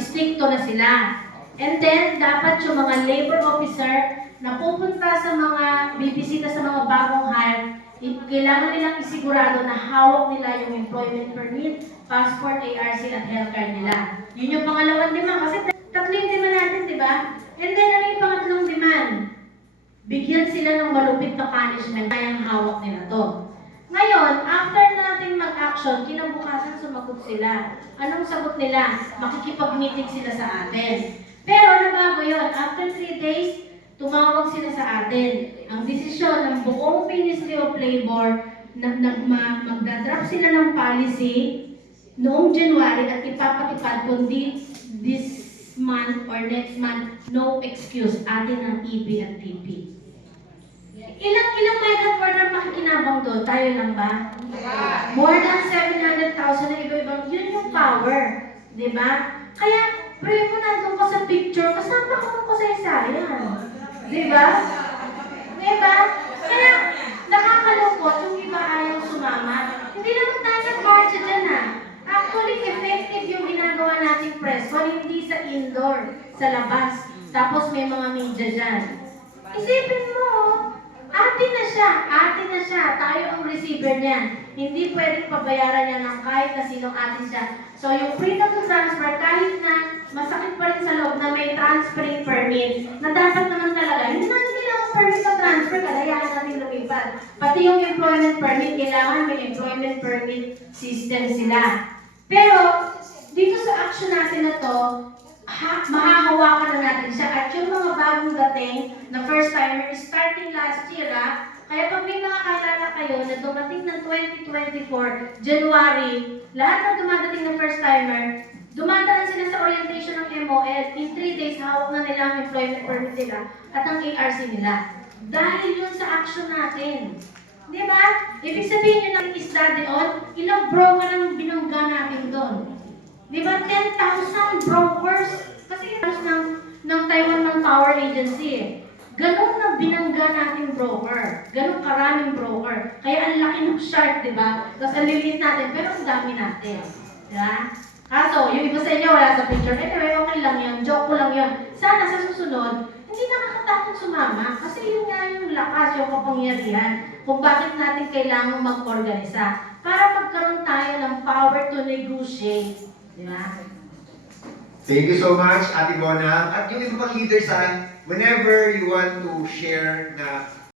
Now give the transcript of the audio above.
stricto na sila. And then, dapat yung mga labor officer na pupunta sa mga, bibisita sa mga bagong hire, kailangan nilang isigurado na hawak nila yung employment permit, passport, ARC, at health card nila. Yun yung pangalawang demand. Kasi tatlo yung demand natin, di ba? And then, ano yung pangatlong demand? Bigyan sila ng malupit na punishment kayang hawak nila to. Ngayon, after natin mag-action, kinabukasan sumagot sila. Anong sagot nila? Makikipag-meeting sila sa atin. Pero nabago yun. After 3 days, tumawag sila sa atin. Ang desisyon ng buong Ministry of Labor na magdadrop sila ng policy noong January at ipapatupad kundi this month or next month, no excuse, atin ang EP at TP. Ilang mega order makikinabang doon? Tayo lang ba? More than 700,000 na iba-ibang, yun yung power. Diba? Kaya, pray mo nandun ka sa picture, kasama ka mo sa isayan. Diba? Diba? Kaya, nakakalungkot yung iba ayaw sumama. Hindi naman tayo nag-marcha dyan Actually, effective yung ginagawa natin press con, hindi sa indoor, sa labas. Tapos may mga media dyan. Isipin mo, atin na siya, tayo ang receiver niyan. Hindi pwedeng pabayaran niya ng kahit na sinong atin siya. So yung freedom to transfer, kahit na masakit pa rin sa loob na may transferring permit, na dapat naman talaga, hindi natin kailangan permit sa transfer, kailangan natin lumipad. Pati yung employment permit, kailangan may employment permit system sila. Pero, dito sa action natin na to, mahahawakan na natin siya. At yung mga bagong dating na first timer is starting last year Kaya pag may mga kakilala kayo na dumating ng 2024, January, lahat na dumadating na first timer, dumadaan sila sa orientation ng MOL. In 3 days, hawak na nila ang employment permit nila at ang ARC nila. Dahil yun sa action natin. Di ba? Ibig sabihin nyo ng isda doon, ilang broker ang binangga natin doon. Di ba? 10,000 brokers. Kasi ng Taiwan Manpower Agency Ganun na binangga natin broker. Ganun karaming broker. Kaya ang laki ng shark, di ba? Tapos ang lilit natin, pero ang dami natin. Di ba? Kaso, yung iba sa inyo wala sa picture. Anyway, okay lang yun. Joke ko lang yun. Sana sa susunod, hindi nakakatakot sumama. Kasi yun nga yung lakas, yung kapangyarihan. Kung bakit natin kailangan mag-organisa. Para magkaroon tayo ng power to negotiate. Di ba? Thank you so much, Ate Bonang. At yung iba pang leaders, whenever you want to share na